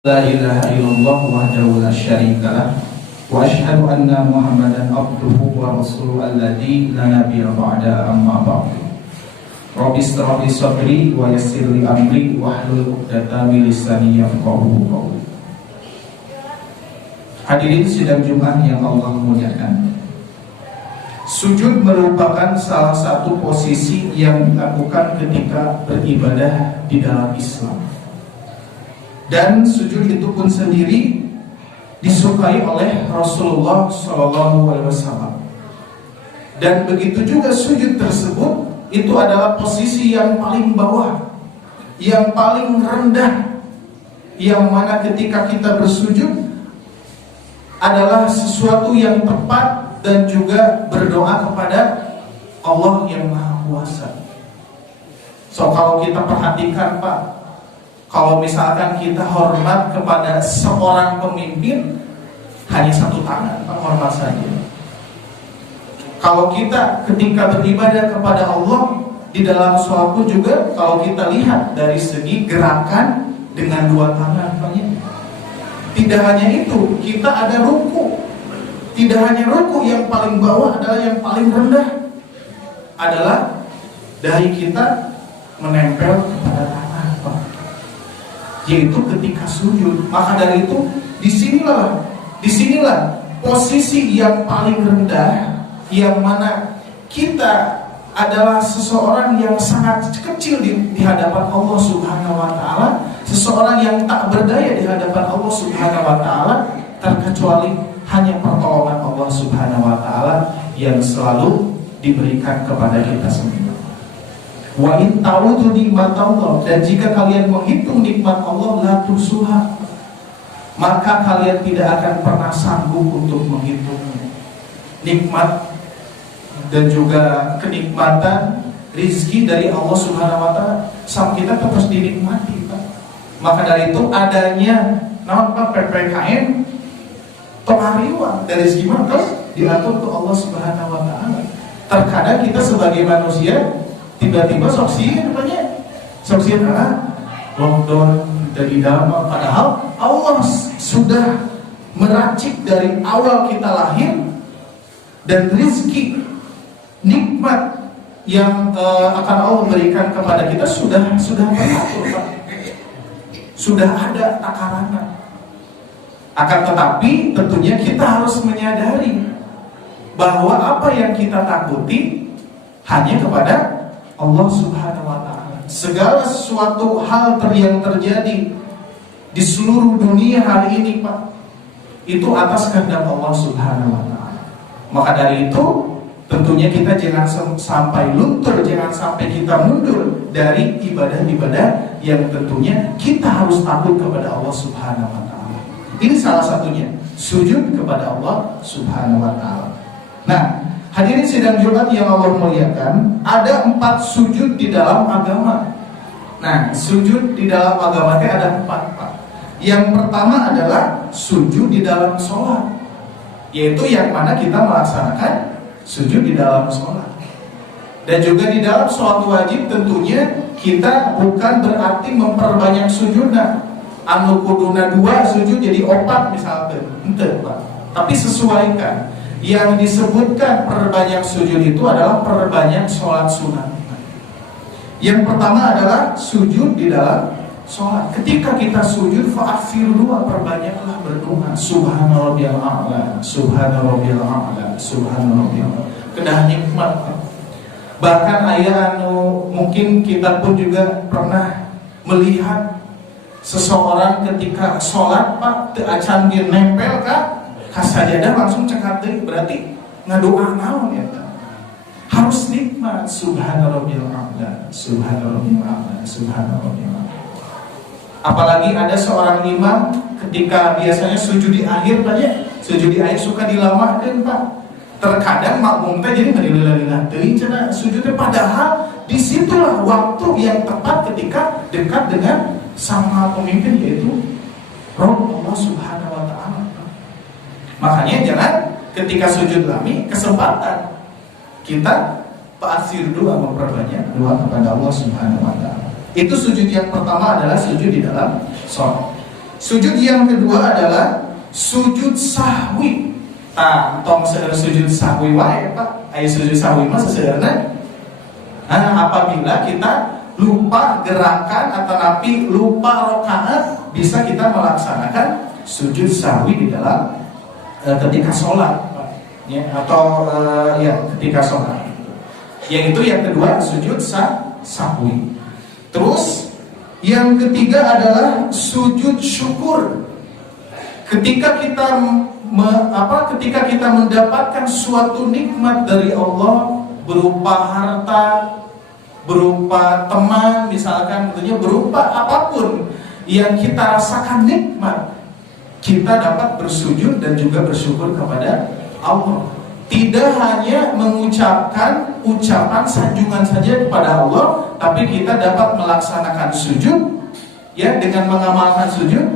La ilaha illallah wahdahu la syarikalah wa asyhadu anna Muhammadan abduhu wa rasuluhu alladzi la nabiyya ba'da amma ba'du. Rabbi ishrah li sadri wa yassir li amri wahlul 'uqdatam min lisani yafqahu qawli. Hadirin sidang Jumat yang Allah muliakan. Sujud merupakan salah satu posisi yang dilakukan ketika beribadah di dalam Islam. Dan sujud itu pun sendiri disukai oleh Rasulullah SAW. Dan begitu juga sujud tersebut itu adalah posisi yang paling bawah, yang paling rendah, yang mana ketika kita bersujud adalah sesuatu yang tepat dan juga berdoa kepada Allah yang Maha Kuasa. So kalau kita perhatikan Pak, kalau misalkan kita hormat kepada seorang pemimpin, hanya satu tangan, Pak, hormat saja. Kalau kita ketika beribadah kepada Allah di dalam sholat pun juga, kalau kita lihat dari segi gerakan dengan dua tangan, Pak, ya. Tidak hanya itu, kita ada ruku. Tidak hanya ruku, yang paling bawah adalah yang paling rendah adalah dahi kita menempel kepada tangan, Pak, yaitu ketika sujud. Maka dari itu disinilah posisi yang paling rendah, yang mana kita adalah seseorang yang sangat kecil di hadapan Allah Subhanahu wa Ta'ala, seseorang yang tak berdaya di hadapan Allah Subhanahu wa Ta'ala, terkecuali hanya pertolongan Allah Subhanahu wa Ta'ala yang selalu diberikan kepada kita semua. Wa in ta'udu nikmatallah, dan jika kalian menghitung nikmat Allah la tuhsuha, maka kalian tidak akan pernah sanggup untuk menghitungnya. Nikmat dan juga kenikmatan rizki dari Allah Subhanahu wa Ta'ala sama kita terus dinikmati, Pak. Maka dari itu adanya PPKM penghariwan dari rizki terus diatur untuk Allah Subhanahu wa Ta'ala. Terkadang kita sebagai manusia tiba-tiba soksian lockdown dari dalam, padahal Allah sudah meracik dari awal kita lahir, dan rizki nikmat yang akan Allah berikan kepada kita sudah mengatur, Pak. Sudah ada takarannya. Akan tetapi tentunya kita harus menyadari bahwa apa yang kita takuti hanya kepada Allah Subhanahu wa Ta'ala. Segala sesuatu hal yang terjadi di seluruh dunia hari ini, Pak, itu atas kehendak Allah Subhanahu wa Ta'ala. Maka dari itu tentunya kita jangan sampai luntur, jangan sampai kita mundur dari ibadah-ibadah yang tentunya kita harus takut kepada Allah Subhanahu wa Ta'ala. Ini salah satunya, sujud kepada Allah Subhanahu wa Ta'ala. Nah, hadirin sidang Jumat yang Allah muliakan, ada 4 sujud di dalam agama. Nah, sujud di dalam agama itu ada 4, Pak. Yang pertama adalah sujud di dalam sholat, yaitu yang mana kita melaksanakan sujud di dalam sholat. Dan juga di dalam sholat wajib tentunya kita bukan berarti memperbanyak sujud. Nah, anu kuduna 2 sujud jadi 4 misalnya, ente, Pak. Tapi sesuaikan. Yang disebutkan perbanyak sujud itu adalah perbanyak sholat sunat. Yang pertama adalah sujud di dalam sholat. Ketika kita sujud, fa'afiru, perbanyaklah berdoa. Subhana rabbiyal a'la, subhana rabbiyal a'la, subhana rabbiyal a'la. Kedah nikmat. Bahkan ayah mungkin kita pun juga pernah melihat seseorang ketika sholat, Pak, teu acan dia nempel kasajadah langsung cekat deui, berarti ngadoa naon eta. Harus nikmat. Subhana rabbiyal a'la, subhana rabbiyal a'la, subhana rabbiyal a'la. Apalagi ada seorang imam ketika biasanya sujud di akhir, Pak, ya. Sujud di akhir suka dilamakeun, Pak. Terkadang makmum teh jadi ngadilah-dilah teuing cenah sujudnya, padahal disitulah waktu yang tepat ketika dekat dengan sama pemimpin, yaitu Allah Subhanahu wa Ta'ala. Makanya jangan ketika sujud lami kesempatan kita pasir doa, memperbanyak doa kepada Allah Subhanahu wa Ta'ala. Itu sujud yang pertama adalah sujud di dalam sholat. Sujud yang kedua adalah sujud sahwi. Tong sujud sahwi wae Pak. Aya sujud sahwi mah seseurna. Apabila kita lupa gerakan atau napi lupa rakaat, bisa kita melaksanakan sujud sahwi di dalam ketika sholat, ya, atau ketika sholat. Yang itu yang kedua sujud sahwi. Terus yang ketiga adalah sujud syukur. Ketika kita mendapatkan suatu nikmat dari Allah berupa harta, berupa teman, misalkan tentunya berupa apapun yang kita rasakan nikmat, kita dapat bersujud dan juga bersyukur kepada Allah. Tidak hanya mengucapkan ucapan sanjungan saja kepada Allah, tapi kita dapat melaksanakan sujud, ya, dengan mengamalkan sujud,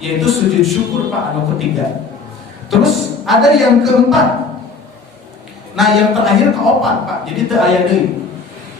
yaitu sujud syukur Pak, ketiga. Terus ada yang keempat. Nah, yang terakhir keempat Pak. Jadi teu aya deui.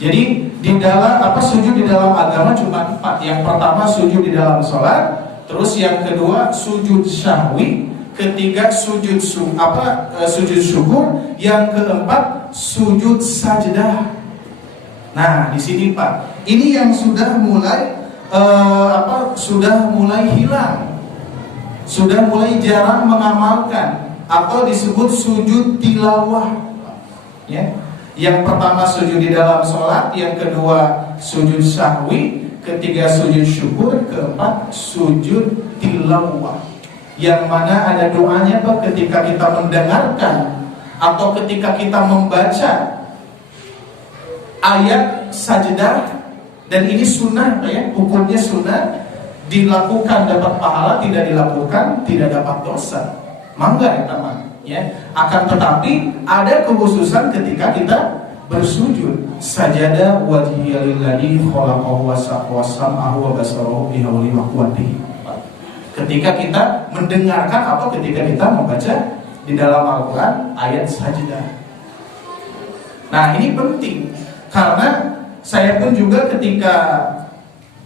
Jadi di dalam sujud di dalam agama cuma 4. Yang pertama sujud di dalam sholat, terus yang kedua sujud syahwi, ketiga sujud syukur, yang keempat sujud sajdah. Nah, di sini Pak, ini yang sudah mulai hilang. Sudah mulai jarang mengamalkan, atau disebut sujud tilawah, ya. Yang pertama sujud di dalam sholat, yang kedua sujud sahwi, ketiga sujud syukur, keempat sujud tilawah. Yang mana ada doanya Pak ketika kita mendengarkan atau ketika kita membaca ayat sajdah, dan ini sunnah ya, hukumnya sunnah. Dilakukan dapat pahala, tidak dilakukan tidak dapat dosa. Mangga ya teman, ya. Akan tetapi ada kekhususan ketika kita bersujud. Sajada wajhiya lilladzi khalaqahu wa sam'ahu wa basarahu bihawli wa quwwatihi. Ketika kita mendengarkan atau ketika kita membaca di dalam Al-Qur'an ayat sajdah. Nah, ini penting karena saya pun juga ketika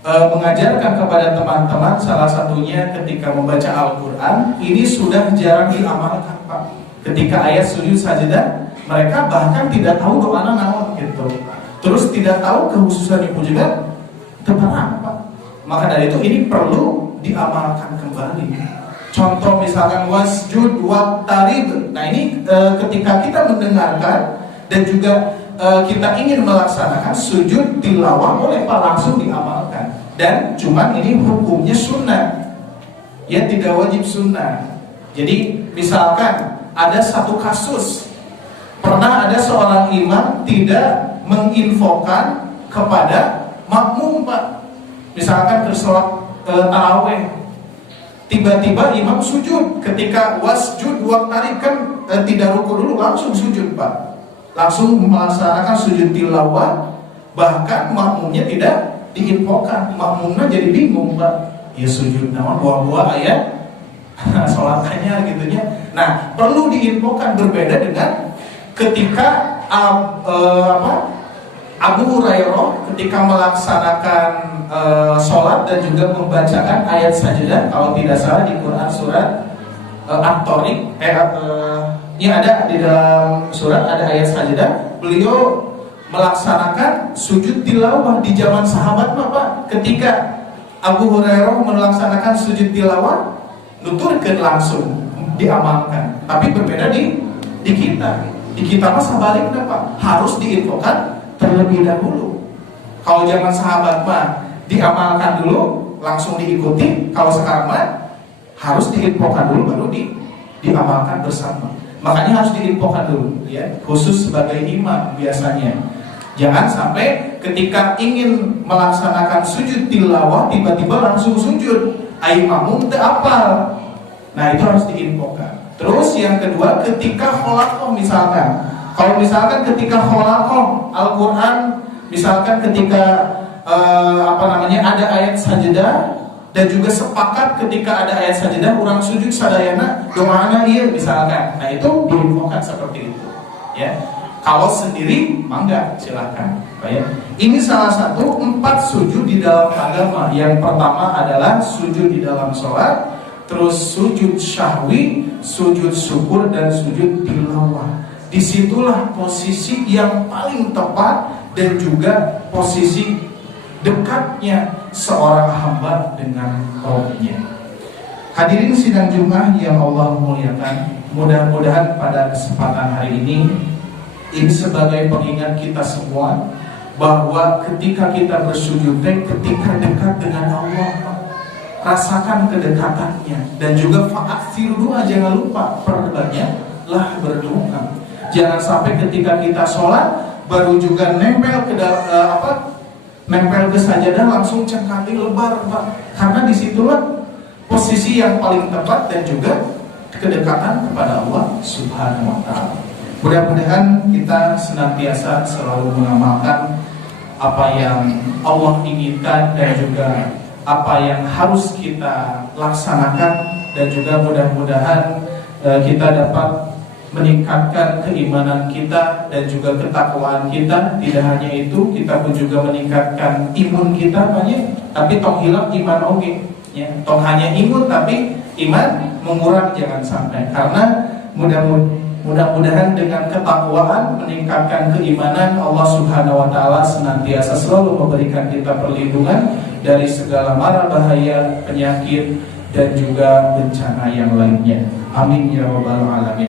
mengajarkan kepada teman-teman, salah satunya ketika membaca Al-Quran, ini sudah jarang diamalkan Pak. Ketika ayat sujud sajdah, mereka bahkan tidak tahu doa naon gitu. Terus tidak tahu kekhususan ibu juga tentang Pak. Maka dari itu ini perlu diamalkan kembali. Contoh misalkan wasjud waqtarib. Nah, ini ketika kita mendengarkan dan juga kita ingin melaksanakan sujud tilawah, boleh Pak langsung diamalkan. Dan cuman ini hukumnya sunnah, ya, tidak wajib sunnah. Jadi misalkan ada satu kasus, pernah ada seorang imam tidak menginfokan kepada makmum Pak. Misalkan bersolat taraweh, tiba-tiba imam sujud, ketika wasjud waqtarib kan tidak ruku dulu, langsung sujud Pak. Langsung melaksanakan sujud tilawah, bahkan makmumnya tidak diinfokan. Makmumnya jadi bingung Pak, ya sujud nama buah-buah ayat sholatannya gitunya. Nah, perlu diinfokan. Berbeda dengan ketika Abu Hurairah ketika melaksanakan sholat dan juga membacakan ayat sajdah, kalau tidak salah di Quran surat At-Tariq, yang ada di dalam surat ada ayat sajdah. Beliau melaksanakan sujud tilawah di zaman sahabat Pak. Ketika Abu Hurairah melaksanakan sujud tilawah, nuturkeun langsung diamalkan. Tapi berbeda di kita. Di kita mah sabalikna Pak, harus diinfokan terlebih dahulu. Kalau zaman sahabat mah diamalkan dulu, langsung diikuti. Kalau sekarang mah harus diinfokan dulu baru diamalkan bersama. Makanya harus diinfokan dulu, ya, khusus sebagai imam biasanya. Jangan sampai ketika ingin melaksanakan sujud tilawah tiba-tiba langsung sujud, makmum teu apal. Nah, itu harus diinfokan. Terus yang kedua, ketika kholaqoh misalkan. Kalau misalkan ketika kholaqoh Al-Quran, misalkan ketika ada ayat sajdah, dan juga sepakat ketika ada ayat sajdah orang sujud sadayana doana ieu misalkan. Nah, itu diinfokan seperti itu, ya. Kalau sendiri mangga silakan. Ya. Ini salah satu 4 sujud di dalam agama. Yang pertama adalah sujud di dalam sholat, terus sujud syahwi, sujud syukur, dan sujud tilawah. Disitulah posisi yang paling tepat dan juga posisi dekatnya seorang hamba dengan Rabb-Nya. Hadirin sidang Jumat yang Allah muliakan, mudah-mudahan pada kesempatan hari ini sebagai pengingat kita semua bahwa ketika kita bersujud, ketika dekat dengan Allah, rasakan kedekatannya. Dan juga fa'aksiru doa, jangan lupa perbanyaklah berdoa. Jangan sampai ketika kita sholat baru juga nempel ke sajadah langsung cengkati lebar, Pak. Karena disitulah posisi yang paling tepat dan juga kedekatan kepada Allah Subhanahu wa Ta'ala. Mudah-mudahan kita senantiasa selalu mengamalkan apa yang Allah inginkan dan juga apa yang harus kita laksanakan, dan juga mudah-mudahan kita dapat meningkatkan keimanan kita dan juga ketakwaan kita. Tidak hanya itu, kita pun juga meningkatkan imun kita banyak, tapi tong hilang iman oge. Ya, tong hanya imun tapi iman mengurang jangan sampai. Karena mudah-mudahan dengan ketakwaan meningkatkan keimanan, Allah Subhanahu wa Ta'ala senantiasa selalu memberikan kita perlindungan dari segala mara bahaya, penyakit, dan juga bencana yang lainnya. Amin ya rabbal alamin.